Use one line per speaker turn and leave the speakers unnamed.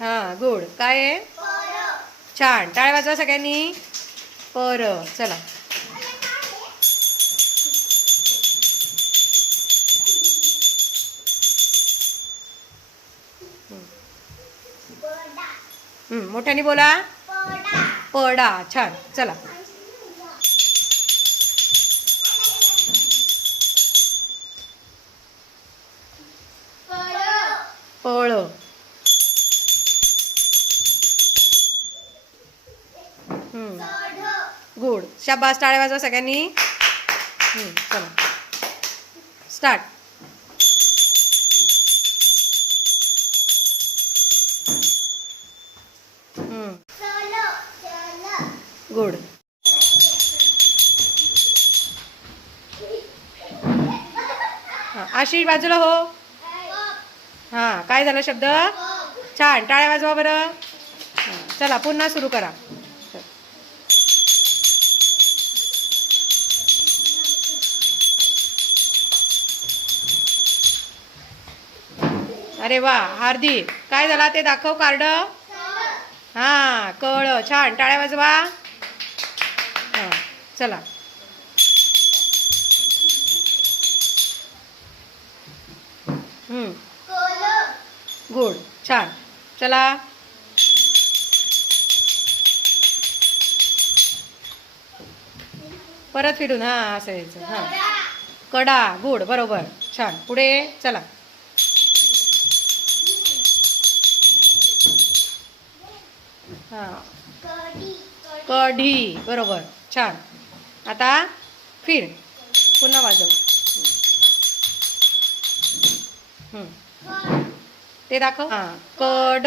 हां गुड. काय आहे? छान. टाळ्या वाजवा सगळ्यांनी. पर. चला. मोठ्याने बोला. पडा. छान. चला. पळ. गुड. शाबास टाळ्या वाजवा सगळ्यांनी. चला. स्टार्ट. गुड. हां आशिष बाजूला हो. हां काय झालं शब्द? छान. टाळ्या वाजवा बरं. चला पुन्हा सुरू करा. अरे वा हार्दिक काय झाला ते दाखव कार्ड? हां कळ छान. टाळ्या वाजवा. हां चला. गुड. छान. चला. परत फिरून हां असं यायचं. हां. कडा. गुड. बरोबर. छान. पुढे. चला. हां. कढी बरोबर छान. आता फिर पुन्हा वाजव. ते दाखव. हां. कड